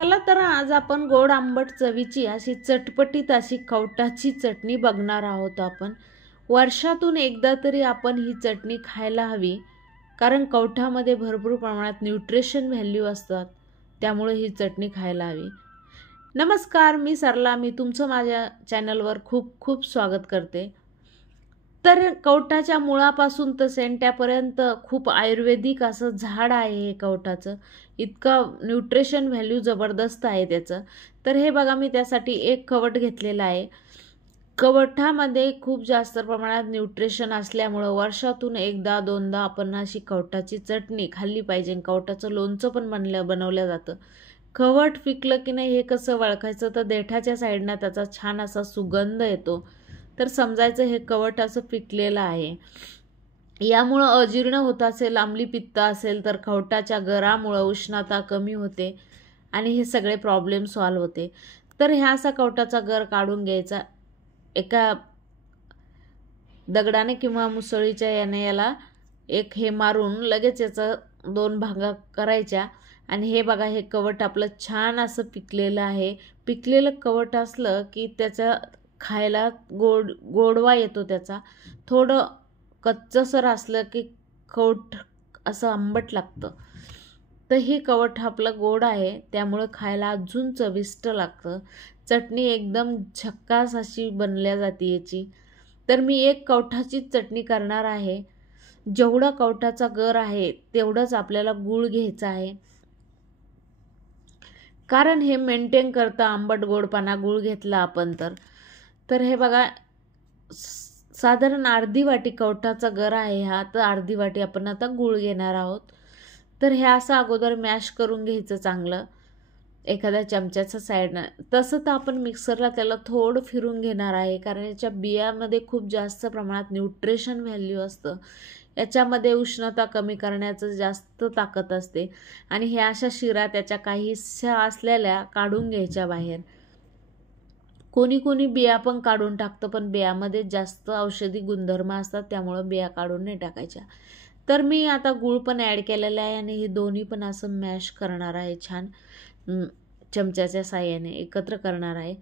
चला तर आज आपण गोड आंबट चवीची अशी चटपटीत अशी कवटाची चटणी बघणार आहोत. आपण वर्षातून एकदा तरी आपण ही चटणी खायला हवी, कारण कवठामध्ये भरपूर प्रमाणात न्यूट्रिशन व्हॅल्यू असतात. त्यामुळे ही चटणी खायला हवी. नमस्कार, मी सरला. मी तुमचं माझ्या चॅनलवर खूप खूप स्वागत करते. तर कवठाच्या मुळापासून तर सेंट्यापर्यंत खूप आयुर्वेदिक असं झाड आहे हे कवठाचं. इतकं न्यूट्रिशन व्हॅल्यू जबरदस्त आहे त्याचं. तर हे बघा, मी त्यासाठी एक कवठ घेतलेला आहे. कवठामध्ये खूप जास्त प्रमाणात न्यूट्रिशन असल्यामुळं वर्षातून एकदा दोनदा आपण अशी कवठाची चटणी खाल्ली पाहिजे. कवठाचं लोणचं पण बनवलं जातं. कवठ पिकलं की नाही हे कसं ओळखायचं, तर देठाच्या साईडनं त्याचा छान असा सुगंध येतो, तर समजायचं हे कवठ असं पिकलेलं आहे. यामुळं अजीर्ण होत असेल, आम्ली पित्त असेल, तर कवठाच्या गरामुळं उष्णता कमी होते आणि हे सगळे प्रॉब्लेम सॉल्व्ह होते. तर ह्या असा कवठाचा गर काढून घ्यायचा. एका दगडाने किंवा मुसळीच्या याने याला एक हे मारून लगेच याचं 2 भागा करायच्या. आणि हे बघा, हे कवठ आपलं छान असं पिकलेलं आहे. पिकलेलं कवठ असलं की त्याचा खायला गोडवा येतो त्याचा. थोडं कच्चसर असलं की कवठ असं आंबट लागतं. तर हे कवठ आपलं गोड आहे, त्यामुळे खायला अजून चविष्ट लागतं. चटणी एकदम झक्कास अशी बनल्या जाते याची. तर मी एक कवठाची चटणी करणार आहे. जेवढा कवठाचा गर आहे तेवढंच आपल्याला गूळ घ्यायचा आहे, कारण हे मेंटेन करतं आंबट गोडपणा गूळ घेतला आपण तर हे बघा, साधारण अर्धी वाटी कवठाचा गर आहे हा. तर अर्धी वाटी आपण आता गूळ घेणार आहोत. तर हे असं अगोदर मॅश करून घ्यायचं चांगलं एखाद्या चमच्याच्या साईडनं. तसं तर आपण मिक्सरला त्याला थोडं फिरून घेणार आहे, कारण याच्या बियामध्ये खूप जास्त प्रमाणात न्यूट्रिशन व्हॅल्यू असतं. याच्यामध्ये उष्णता कमी करण्याचं जास्त ताकद असते. आणि ह्या अशा शिरा त्याच्या काहीशा असलेल्या काढून घ्यायच्या बाहेर. कोणी कोणी बिया पण काढून टाकतं, पण बियामध्ये जास्त औषधी गुणधर्म असतात, त्यामुळं बिया काढून नाही टाकायच्या. तर मी आता गूळ पण ॲड केलेला आहे आणि हे दोन्ही पण असं मॅश करणार आहे, छान चमच्याच्या साह्याने एकत्र करणार आहे.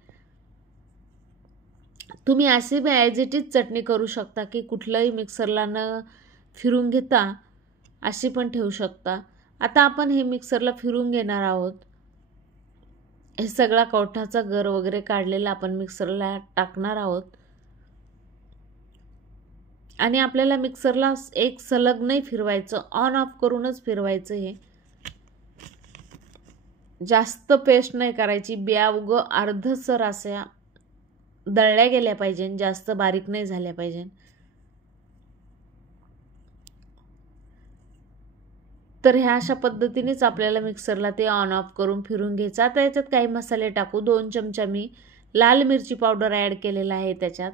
तुम्ही अशी बी ॲज इट इज चटणी करू शकता, की कुठलंही मिक्सरला न फिरून घेता अशी पण ठेवू शकता. आता आपण हे मिक्सरला फिरून घेणार आहोत. हे सगळा कवठाचा गर वगैरे काढलेला आपण मिक्सरला टाकणार आहोत. आणि आपल्याला मिक्सरला एक सलग नाही फिरवायचं, ऑन ऑफ करूनच फिरवायचं. हे जास्त पेस्ट नाही करायची. बिया अर्धसर अशा दळल्या गेल्या पाहिजे, जास्त बारीक नाही झाल्या पाहिजे. तर ह्या अशा पद्धतीनेच आपल्याला मिक्सरला ते ऑन ऑफ करून फिरून घ्यायचं. आता याच्यात काही मसाले टाकू. 2 चमचा मी लाल मिरची पावडर ॲड केलेला आहे त्याच्यात.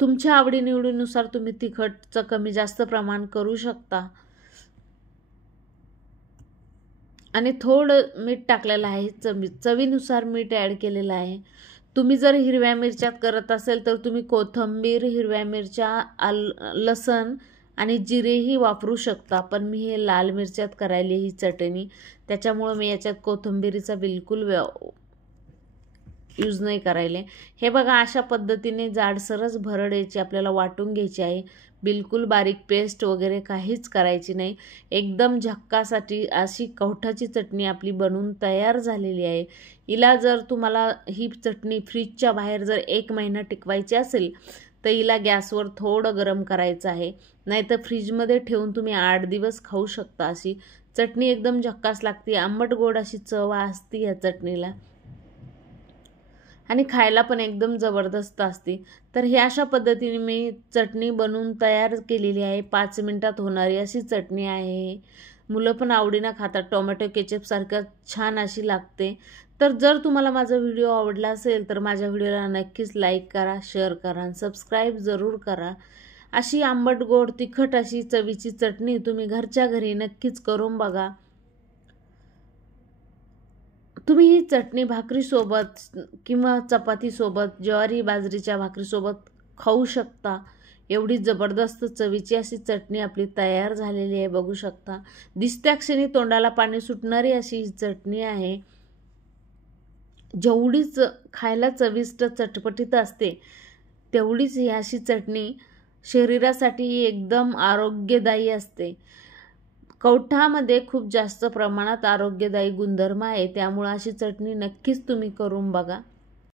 तुमच्या आवडीनिवडीनुसार तुम्ही तिखटचं कमी जास्त प्रमाण करू शकता. आणि थोडं मीठ टाकलेलं आहे, चवीनुसार मीठ ॲड केलेलं आहे. तुम्ही जर हिरव्या मिरच्यात करत असेल तर तुम्ही कोथिंबीर, हिरव्या मिरच्या, लसण आणि जिरेही वापरू शकता. पण मी हे लाल मिरच्यात करायली ही चटणी, त्याच्यामुळं मी याच्यात कोथिंबीरीचा बिलकुल यूज नाही करायले. हे बघा, अशा पद्धतीने जाडसरच भरड याची आपल्याला वाटून घ्यायची आहे. बिलकुल बारीक पेस्ट वगैरे काहीच करायची नाही. एकदम झक्कासाठी अशी कवठाची चटणी आपली बनवून तयार झालेली आहे. हिला जर तुम्हाला ही चटणी फ्रीजच्या बाहेर जर 1 महिना टिकवायची असेल तर हिला गॅसवर थोडं गरम करायचं आहे, नाहीतर फ्रीजमध्ये ठेवून तुम्ही 8 दिवस खाऊ शकता. अशी चटणी एकदम झक्कास लागते. आंबट गोड अशी चव असते या चटणीला आणि खायला पण एकदम जबरदस्त असते. तर ही अशा पद्धतीने मी चटणी बनवून तयार केलेली आहे. 5 मिनिटात होणारी अशी चटणी आहे. मुलं पण आवडीनं खातात. टोमॅटो केचपसारखं छान अशी लागते. तर जर तुम्हाला माझा व्हिडिओ आवडला असेल तर माझ्या व्हिडिओला नक्कीच लाईक करा, शेअर करा आणि सबस्क्राईब जरूर करा. अशी आंबट गोड तिखट अशी चवीची चटणी तुम्ही घरच्या घरी नक्कीच करून बघा. तुम्ही ही चटणी भाकरीसोबत किंवा चपातीसोबत, ज्वारी बाजरीच्या भाकरीसोबत खाऊ शकता. एवढी जबरदस्त चवीची अशी चटणी आपली तयार झालेली आहे, बघू शकता. दिसत्या क्षणी तोंडाला पाणी सुटणारी अशी ही चटणी आहे. जेवढीच खायला चविष्ट चटपटीत असते तेवढीच ही अशी चटणी शरीरासाठी एकदम आरोग्यदायी असते. कवठामध्ये खूप जास्त प्रमाणात आरोग्यदायी गुणधर्म आहे, त्यामुळे अशी चटणी नक्कीच तुम्ही करून बघा.